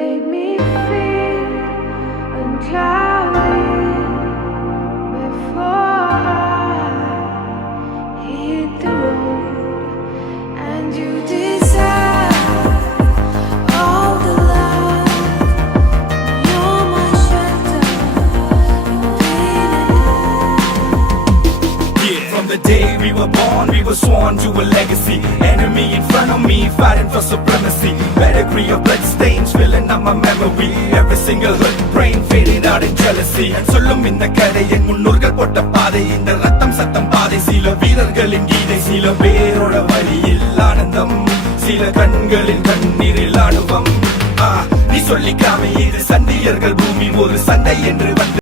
made me feel unclouded before I hit the road, and you deserve all the love. You're my shelter in pain and Yeah, from the day we were born, we were sworn to a legacy. Enemy in front of me, fighting for supremacy. Pedigree of blood stains filling up my memory. Every single hurt brain faded out in jealousy. And சொல்லும் இந்த கதை என் முன்னோர்கள் போட்ட பாதை. இந்த ரத்தம் சத்தம் பாதை, சில வீரர்களின் கீதை. சில பேரோட வழியில் ஆனந்தம், சில கண்களின் கண்ணீரில் ஆணுவம். நீ சொல்லிக்காம இது சந்தியர்கள் பூமி ஒரு சண்டை என்று வந்து